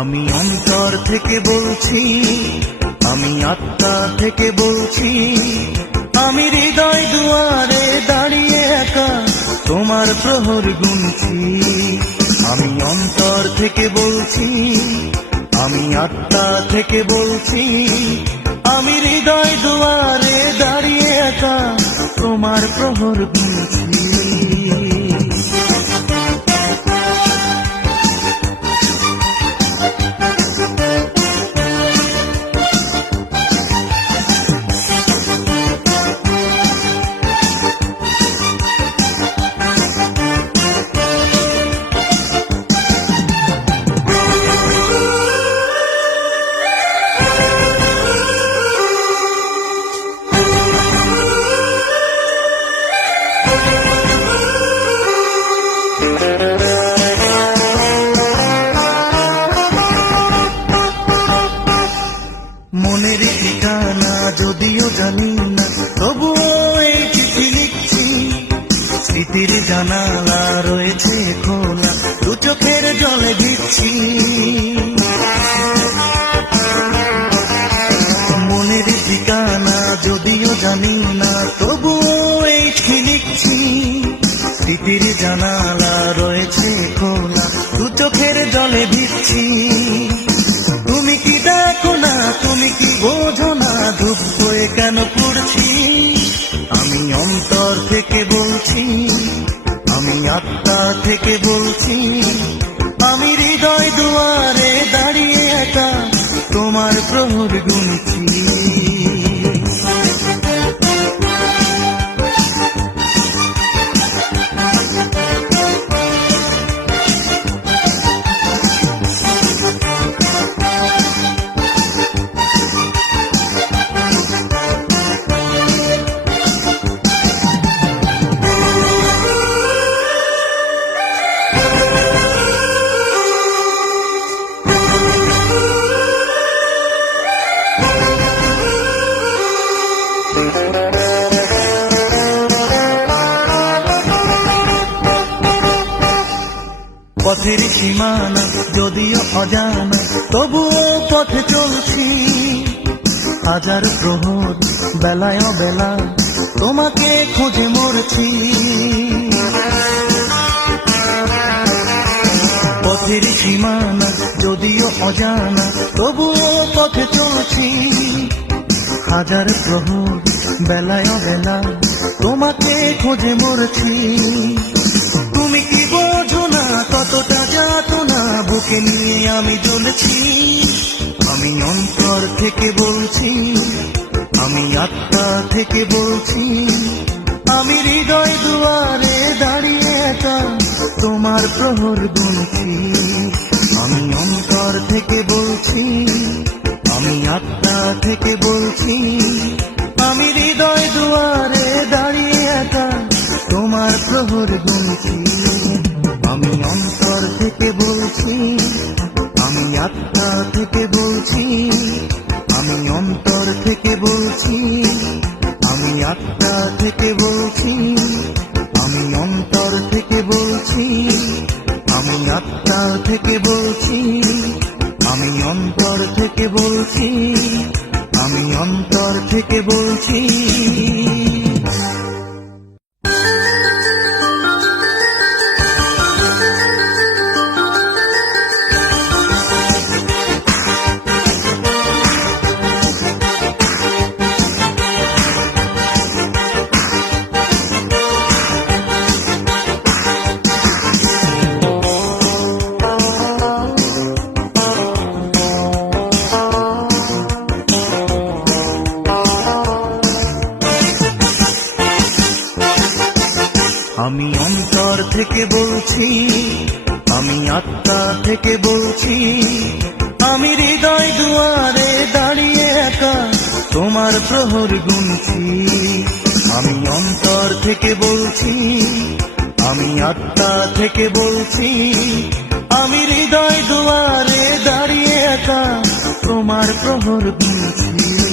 আমি অন্তর থেকে বলছি, আমি আত্মা থেকে বলছি, আমি হৃদয় দুয়ারে দাঁড়িয়ে একা তোমার প্রহর গুনছি। আমি অন্তর থেকে বলছি, আমি আত্মা থেকে বলছি, আমি হৃদয় দুয়ারে দাঁড়িয়ে একা তোমার প্রহর গুনছি। মনের ঠিকানা যদিও জানি না, তবুও এই চিঠি লিখছি। স্মৃতির জানালা রয়েছে খোলা, দু চোখের জলে ভিজছি। মনের ঠিকানা যদিও জানি না, তবুও এই চিঠি লিখছি। স্মৃতির জানালা রয়েছে খোলা, দু চোখের জলে ভিজছি। তুমি কি দেখো না, তুমি কি বোঝো না, ধূপ হয়ে কেন পড়ছি। আমি অন্তর থেকে বলছি, আমি আত্মা থেকে বলছি, আমি হৃদয় দুয়ারে দাঁড়িয়ে একা তোমার প্রহর গুনছি। পথের সীমানা যদিও অজানা, তবুও পথে চলছি। হাজার প্রহর বেলায় বেলা তোমাকে খুঁজে মরছি। পথের সীমানা যদিও অজানা, তবুও পথে চলছি। হাজার প্রহর বেলায় বেলা তোমাকে খুঁজে মরছি। তুমি কি বোঝো না, কতটা যাতনা বুকে নিয়ে আমি জ্বলছি। আমি অন্তর থেকে বলছি, আমি আত্মা থেকে বলছি, আমি হৃদয় দুয়ারে দাঁড়িয়ে একা তোমার প্রহর গুনছি। আমি অন্তর থেকে বলছি, আমি আত্মা থেকে বলছি, আমি হৃদয় দুয়ারে দাঁড়িয়ে একা তোমার প্রহর গুনছি। আমি অন্তর থেকে বলছি, আমি আত্মা থেকে বলছি, আমি অন্তর থেকে বলছি, আমি আত্মা থেকে বলছি, আমি অন্তর থেকে বলছি, আমি আত্মা থেকে বলছি, আমি অন্তর থেকে বলছি, আমি অন্তর থেকে বলছি। আমি অন্তর থেকে বলছি, আমি আত্মা থেকে বলছি, আমি হৃদয় দুয়ারে দাঁড়িয়ে একা তোমার প্রহর গুনছি। আমি অন্তর থেকে বলছি, আমি আত্মা থেকে বলছি, আমি হৃদয় দুয়ারে দাঁড়িয়ে একা তোমার প্রহর গুনছি।